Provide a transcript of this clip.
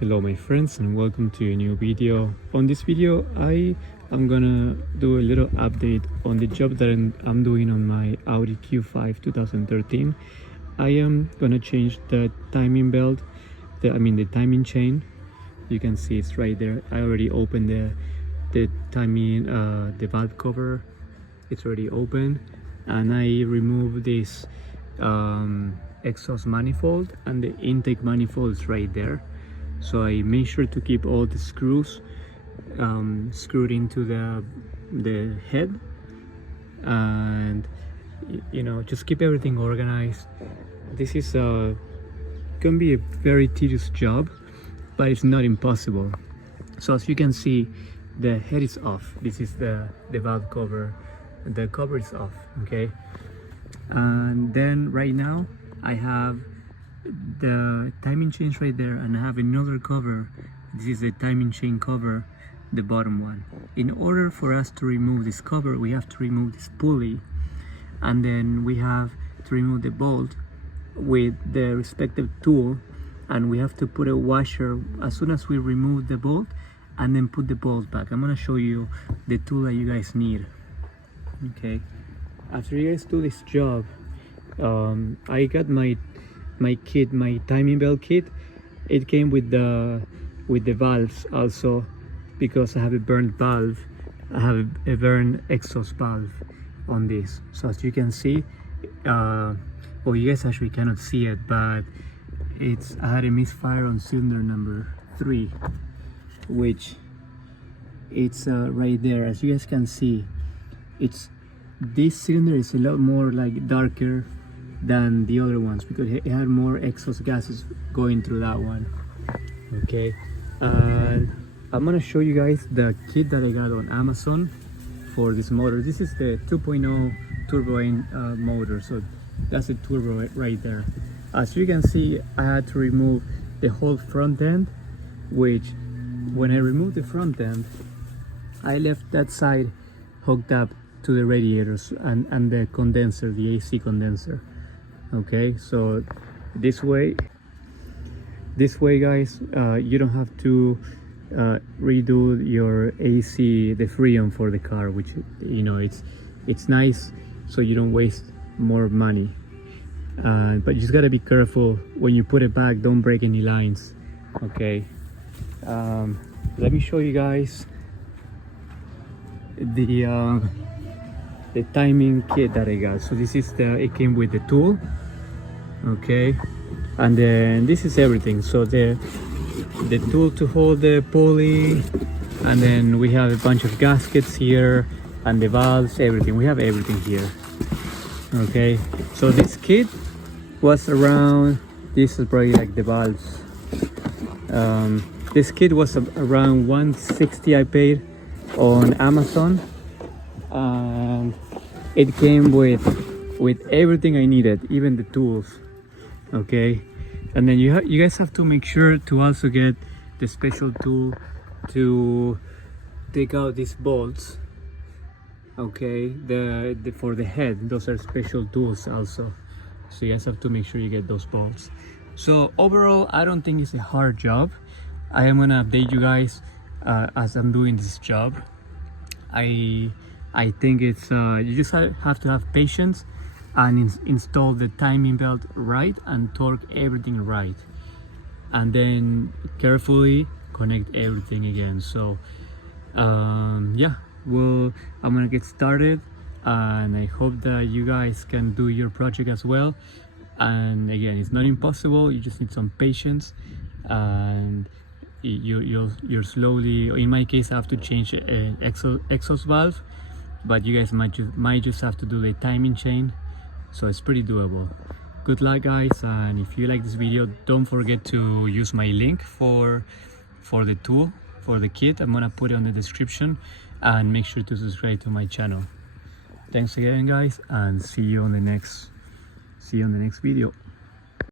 Hello my friends and welcome to a new video. On this video I am gonna do a little update on the job that I'm doing on my Audi Q5 2013. I am gonna change the timing belt, the timing chain. You can see it's right there. I already opened the timing the valve cover. It's already open, and I removed this exhaust manifold, and the intake manifold is right there. So I made sure to keep all the screws screwed into the head, and just keep everything organized. This is can be a very tedious job, but it's not impossible. So as you can see, the head is off. This is the valve cover. The cover is off, okay? And then right now I have the timing chain right there, and I have another cover. This is the timing chain cover, the bottom one. In order for us to remove this cover, we have to remove this pulley, and then we have to remove the bolt with the respective tool, and we have to put a washer as soon as we remove the bolt, and then put the bolt back. I'm gonna show you the tool that you guys need. Okay, after you guys do this job, I got my kit, my timing belt kit. It came with the valves also, because I have a burned valve. I have a burned exhaust valve on this. So as you can see, well, you guys actually cannot see it, but I had a misfire on cylinder number 3, which it's right there. As you guys can see, this cylinder is a lot more like darker than the other ones because it had more exhaust gases going through that one. Okay, and I'm gonna show you guys the kit that I got on Amazon for this motor. This is the 2.0 turbo motor, so that's a turbo right there. As you can see, I had to remove the whole front end, which when I removed the front end, I left that side hooked up to the radiators and the condenser, the AC condenser. Okay, so this way guys, you don't have to redo your AC, the Freon for the car, which it's nice, so you don't waste more money, but you just gotta be careful when you put it back. Don't break any lines. Okay, let me show you guys the timing kit that I got. So this is it came with the tool, okay, and then this is everything. So the tool to hold the pulley, and then we have a bunch of gaskets here, and the valves, everything. We have everything here. Okay, so this kit was around, this is probably like the valves, this kit was around 160 I paid on Amazon, and it came with everything I needed, even the tools. Okay, and then you guys have to make sure to also get the special tool to take out these bolts. Okay, for the head, those are special tools also, so you guys have to make sure you get those bolts. So overall, I don't think it's a hard job. I am gonna update you guys as I'm doing this job. I think it's you just have to have patience and install the timing belt right and torque everything right, and then carefully connect everything again. So yeah, I'm gonna get started, and I hope that you guys can do your project as well. And again, it's not impossible. You just need some patience, and you're slowly. In my case, I have to change an exhaust valve, but you guys might just have to do the timing chain, so it's pretty doable. Good luck guys, and if you like this video, don't forget to use my link for the tool, for the kit. I'm gonna put it on the description, and make sure to subscribe to my channel. Thanks again guys, and see you on the next video.